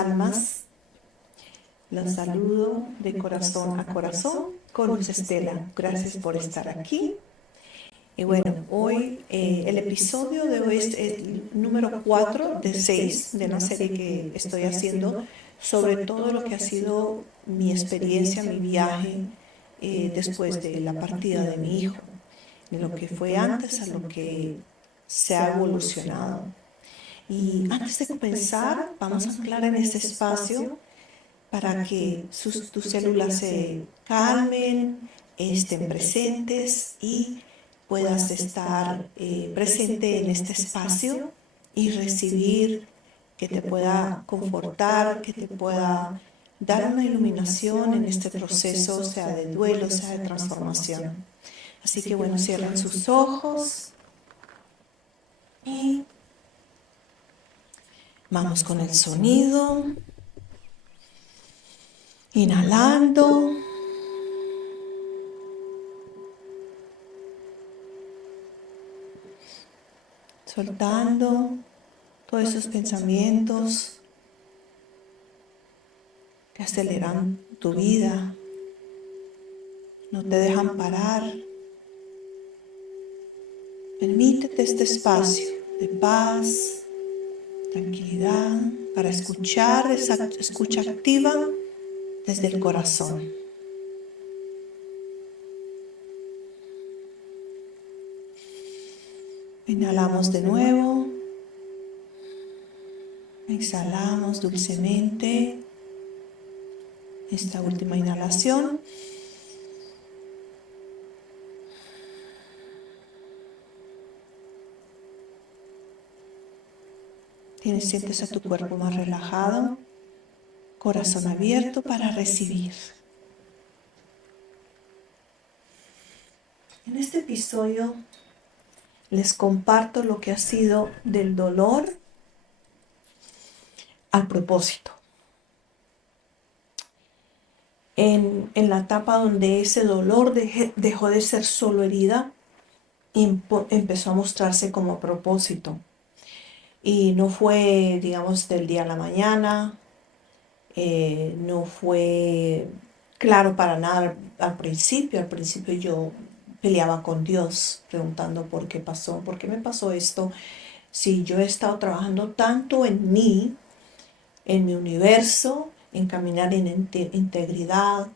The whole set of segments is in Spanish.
almas. Los saludo de corazón a corazón con Luz Estela. Gracias por estar aquí. Y bueno, hoy el episodio de hoy es el número 4 de 6 de una serie que estoy haciendo sobre todo lo que ha sido mi experiencia, mi viaje después de la partida de mi hijo, de lo que fue antes a lo que se ha evolucionado. Y antes de comenzar, vamos a anclar en este espacio para que tus células se calmen, estén presentes y puedas estar presente en este espacio y recibir que te pueda confortar, que te pueda dar una iluminación en este proceso, sea de duelo, sea de transformación. Así que bueno, cierren sus ojos y vamos con el sonido. Inhalando. Soltando todos esos pensamientos que aceleran tu vida, no te dejan parar. Permítete este espacio de paz, tranquilidad, para escuchar esa escucha activa desde el corazón. Inhalamos de nuevo. Exhalamos dulcemente. Esta última inhalación. Sientes a tu cuerpo más relajado, corazón abierto para recibir. En este episodio les comparto lo que ha sido del dolor al propósito. En la etapa donde ese dolor dejó de ser solo herida y empezó a mostrarse como propósito. Y no fue, digamos, del día a la mañana, no fue claro para nada al principio. Al principio yo peleaba con Dios, preguntando por qué pasó, por qué me pasó esto. Si yo he estado trabajando tanto en mí, en mi universo, en caminar en integridad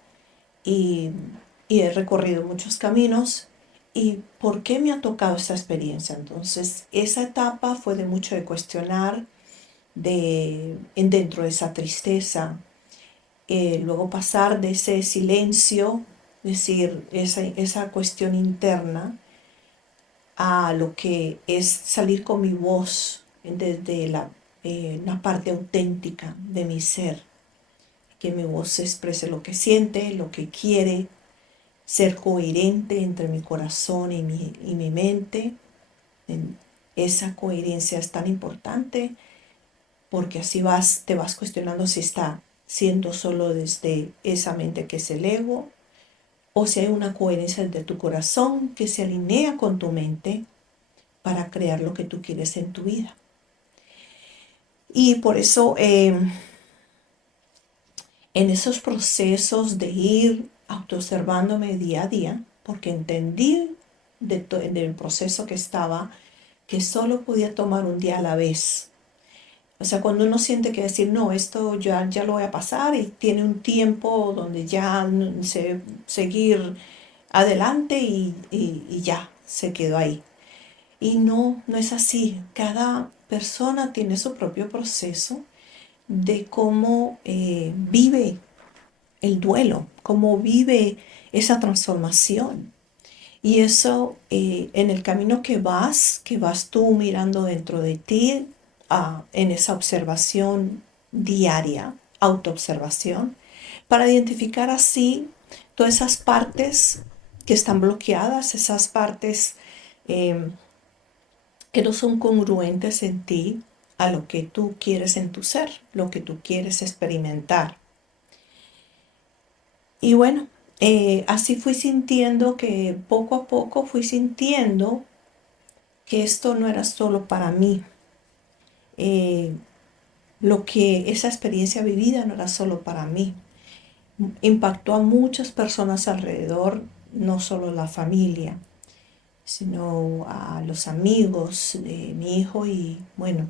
y he recorrido muchos caminos, ¿y por qué me ha tocado esta experiencia? Entonces, esa etapa fue de mucho de cuestionar dentro de esa tristeza, luego pasar de ese silencio, es decir, esa cuestión interna, a lo que es salir con mi voz desde la parte auténtica de mi ser, que mi voz exprese lo que siente, lo que quiere, ser coherente entre mi corazón y mi mente. Esa coherencia es tan importante porque así te vas cuestionando si está siendo solo desde esa mente que es el ego, o si hay una coherencia desde tu corazón que se alinea con tu mente para crear lo que tú quieres en tu vida. Y por eso en esos procesos de ir autoobservándome día a día, porque entendí del proceso que estaba, que solo podía tomar un día a la vez. O sea, cuando uno siente que decir, no, esto ya lo voy a pasar y tiene un tiempo donde ya seguir adelante y ya se quedó ahí. Y no es así. Cada persona tiene su propio proceso de cómo vive el duelo, cómo vive esa transformación. Y eso en el camino que vas tú mirando dentro de ti, en esa observación diaria, autoobservación, para identificar así todas esas partes que están bloqueadas, esas partes que no son congruentes en ti a lo que tú quieres en tu ser, lo que tú quieres experimentar. Y bueno, así fui sintiendo que poco a poco fui sintiendo que esto no era solo para mí. lo que esa experiencia vivida no era solo para mí, impactó a muchas personas alrededor, no solo la familia, sino a los amigos de mi hijo y bueno,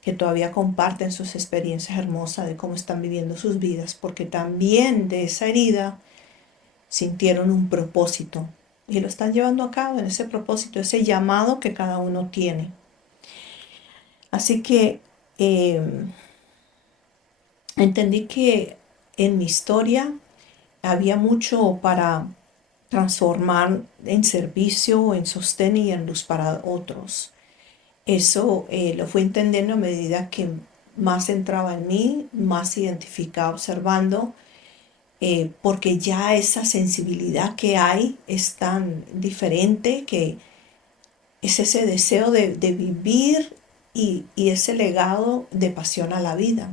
que todavía comparten sus experiencias hermosas de cómo están viviendo sus vidas, porque también de esa herida sintieron un propósito y lo están llevando a cabo en ese propósito, ese llamado que cada uno tiene. Así que entendí que en mi historia había mucho para transformar en servicio, en sostén y en luz para otros. Eso lo fui entendiendo a medida que más entraba en mí, más identificaba observando, porque ya esa sensibilidad que hay es tan diferente que es ese deseo de vivir y ese legado de pasión a la vida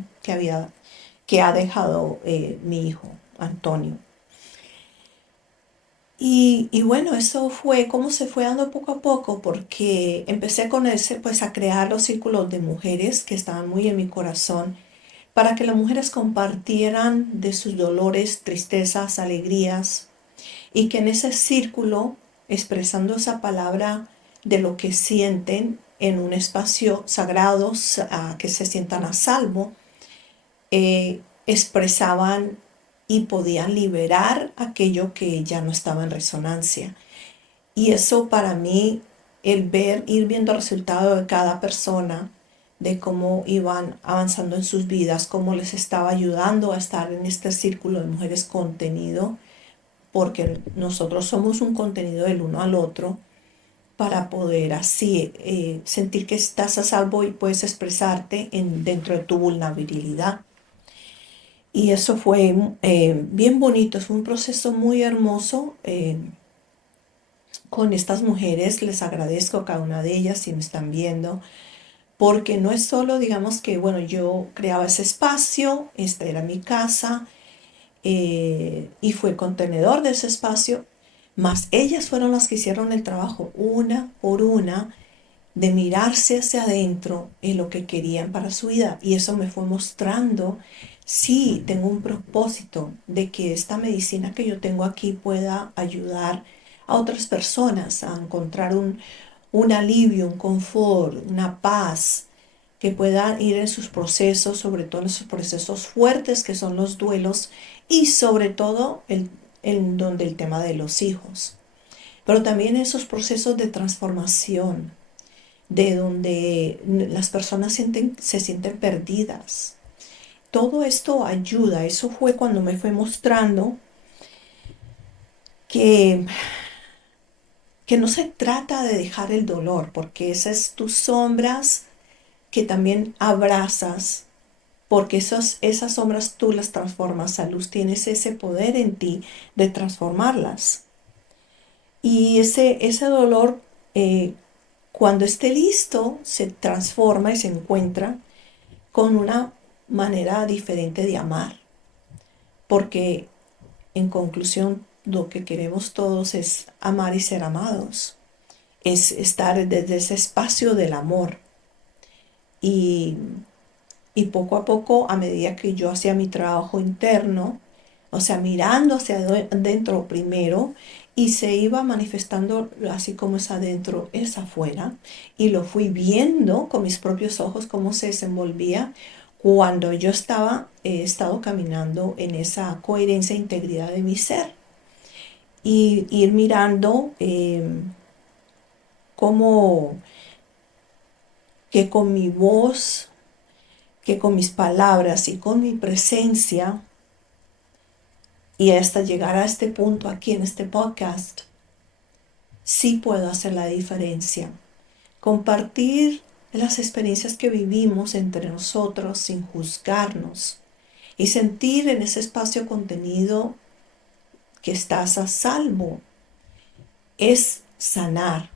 que ha dejado mi hijo Antonio. Y bueno, eso fue como se fue dando poco a poco, porque empecé con ese, pues a crear los círculos de mujeres que estaban muy en mi corazón, para que las mujeres compartieran de sus dolores, tristezas, alegrías, y que en ese círculo, expresando esa palabra de lo que sienten en un espacio sagrado, que se sientan a salvo, expresaban y podían liberar aquello que ya no estaba en resonancia. Y eso para mí, ir viendo el resultado de cada persona, de cómo iban avanzando en sus vidas, cómo les estaba ayudando a estar en este círculo de mujeres contenido, porque nosotros somos un contenido del uno al otro, para poder así sentir que estás a salvo y puedes expresarte dentro de tu vulnerabilidad. Y eso fue bien bonito, fue un proceso muy hermoso con estas mujeres. Les agradezco a cada una de ellas si me están viendo, porque no es solo, digamos que, bueno, yo creaba ese espacio, esta era mi casa y fue contenedor de ese espacio, más ellas fueron las que hicieron el trabajo una por una de mirarse hacia adentro en lo que querían para su vida. Y eso me fue mostrando, sí, tengo un propósito de que esta medicina que yo tengo aquí pueda ayudar a otras personas a encontrar un alivio, un confort, una paz, que puedan ir en sus procesos, sobre todo en sus procesos fuertes que son los duelos y sobre todo en donde el tema de los hijos, pero también esos procesos de transformación de donde las personas se sienten perdidas. Todo esto ayuda. Eso fue cuando me fue mostrando que, que no se trata de dejar el dolor, porque esas tus sombras que también abrazas, porque esas sombras tú las transformas a luz, tienes ese poder en ti de transformarlas. Y ese dolor, cuando esté listo, se transforma y se encuentra con una manera diferente de amar, porque en conclusión lo que queremos todos es amar y ser amados, es estar desde ese espacio del amor. Y, y poco a poco, a medida que yo hacía mi trabajo interno, o sea, mirando hacia adentro primero, y se iba manifestando así como es adentro, es afuera, y lo fui viendo con mis propios ojos cómo se desenvolvía cuando yo he estado caminando en esa coherencia e integridad de mi ser, y ir mirando cómo que con mi voz, que con mis palabras y con mi presencia, y hasta llegar a este punto aquí en este podcast, sí puedo hacer la diferencia. Compartir las experiencias que vivimos entre nosotros sin juzgarnos y sentir en ese espacio contenido que estás a salvo es sanar,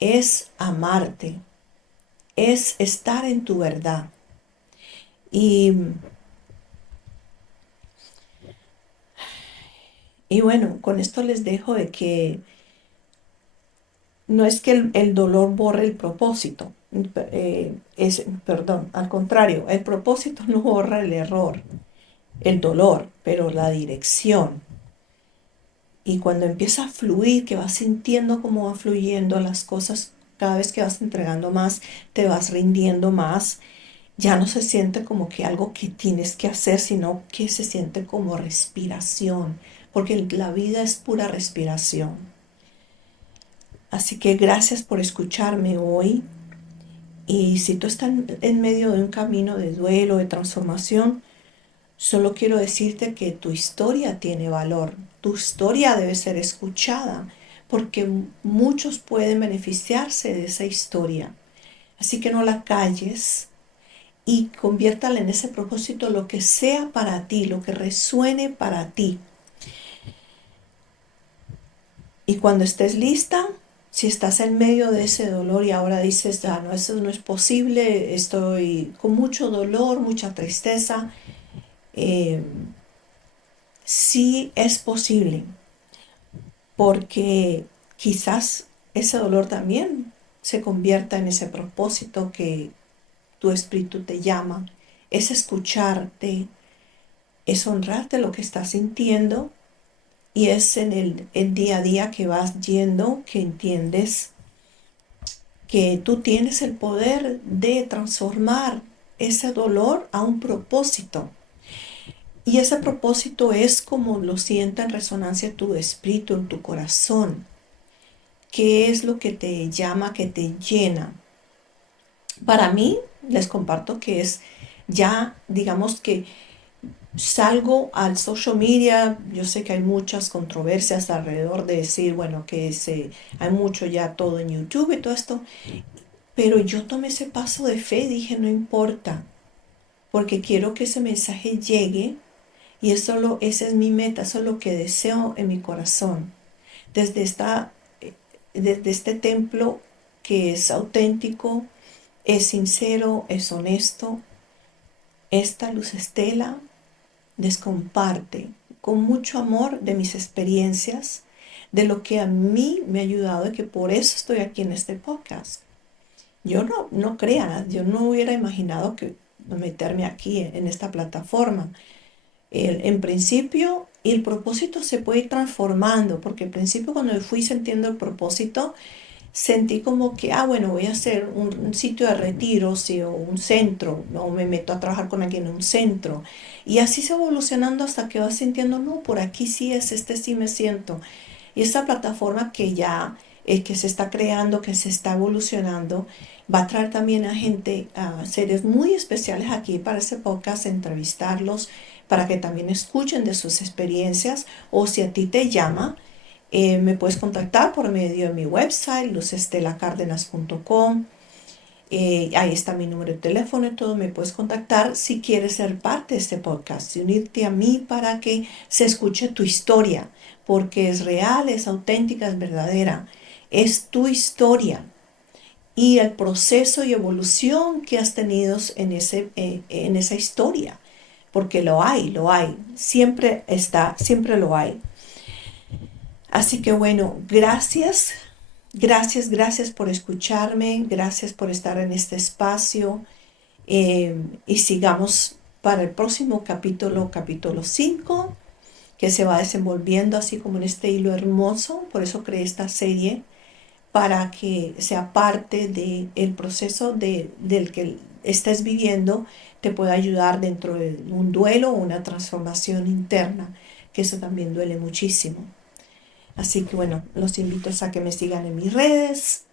es amarte, es estar en tu verdad. Y, y bueno, con esto les dejo de que no es que el dolor borre el propósito, perdón, al contrario, el propósito no borra el error, el dolor, pero la dirección. Y cuando empieza a fluir, que vas sintiendo cómo va fluyendo las cosas, cada vez que vas entregando más, te vas rindiendo más, ya no se siente como que algo que tienes que hacer, sino que se siente como respiración, porque la vida es pura respiración. Así que gracias por escucharme hoy. Y si tú estás en medio de un camino de duelo, de transformación, solo quiero decirte que tu historia tiene valor, tu historia debe ser escuchada, porque muchos pueden beneficiarse de esa historia. Así que no la calles y conviértala en ese propósito, lo que sea para ti, lo que resuene para ti. Y cuando estés lista, si estás en medio de ese dolor y ahora dices, ah, no, eso no es posible, estoy con mucho dolor, mucha tristeza, eh, sí es posible, porque quizás ese dolor también se convierta en ese propósito que tu espíritu te llama, es escucharte, es honrarte lo que estás sintiendo y es en el día a día que vas yendo que entiendes que tú tienes el poder de transformar ese dolor a un propósito. Y ese propósito es como lo sienta en resonancia tu espíritu, en tu corazón. ¿Qué es lo que te llama, que te llena? Para mí, les comparto que es ya, digamos que salgo al social media, yo sé que hay muchas controversias alrededor de decir, bueno, hay mucho ya todo en YouTube y todo esto, pero yo tomé ese paso de fe, dije, no importa, porque quiero que ese mensaje llegue y esa es mi meta, eso es lo que deseo en mi corazón. Desde, desde este templo que es auténtico, es sincero, es honesto, esta Luz Estela les comparte con mucho amor de mis experiencias, de lo que a mí me ha ayudado y que por eso estoy aquí en este podcast. Yo no crean, yo no hubiera imaginado que meterme aquí en esta plataforma. En principio, el propósito se puede ir transformando, porque al principio cuando fui sintiendo el propósito, sentí como que, bueno, voy a hacer un sitio de retiro, sí, o un centro, o me meto a trabajar con alguien en un centro. Y así se va evolucionando hasta que vas sintiendo, no, por aquí sí es, este sí me siento. Y esta plataforma que ya que se está creando, que se está evolucionando, va a traer también a gente, a seres muy especiales aquí para este podcast, entrevistarlos, para que también escuchen de sus experiencias, o si a ti te llama, me puedes contactar por medio de mi website, luzestelacardenas.com. Ahí está mi número de teléfono y todo. Me puedes contactar si quieres ser parte de este podcast y unirte a mí para que se escuche tu historia, porque es real, es auténtica, es verdadera. Es tu historia y el proceso y evolución que has tenido en esa historia, porque lo hay, siempre está, siempre lo hay. Así que bueno, gracias por escucharme, gracias por estar en este espacio y sigamos para el próximo capítulo, capítulo 5, que se va desenvolviendo así como en este hilo hermoso. Por eso creé esta serie, para que sea parte del proceso del que estés viviendo, te pueda ayudar dentro de un duelo o una transformación interna, que eso también duele muchísimo. Así que bueno, los invito a que me sigan en mis redes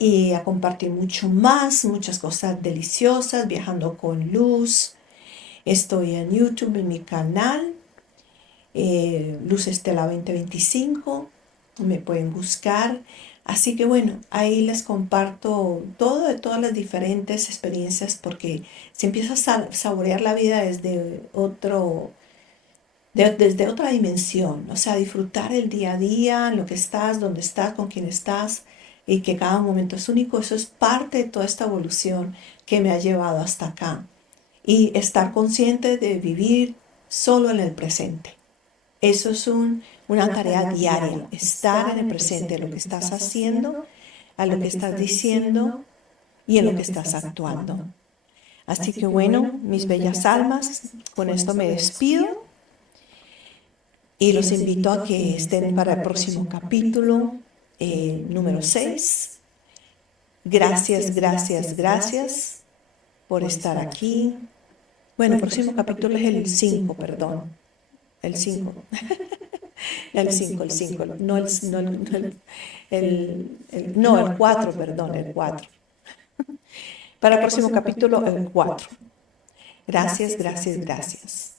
y a compartir mucho más, muchas cosas deliciosas, viajando con luz. Estoy en YouTube, en mi canal, Luz Estela 2025, me pueden buscar. Así que bueno, ahí les comparto todo de todas las diferentes experiencias, porque se empieza a saborear la vida desde otra dimensión, o sea, disfrutar el día a día, en lo que estás, dónde estás, con quién estás, y que cada momento es único. Eso es parte de toda esta evolución que me ha llevado hasta acá. Y estar consciente de vivir solo en el presente. Eso es una tarea diaria, estar en el presente, lo que estás haciendo, a lo que estás diciendo, y en lo que estás actuando. Así que bueno, mis bellas almas, con esto me despido y los invito a que estén para el próximo capítulo, número 6. Gracias, gracias, gracias por estar aquí. Bueno, el próximo capítulo es el 5, perdón. El 5. El 5, no el 4, perdón, el 4. Para el próximo capítulo, el 4. Gracias, gracias, gracias.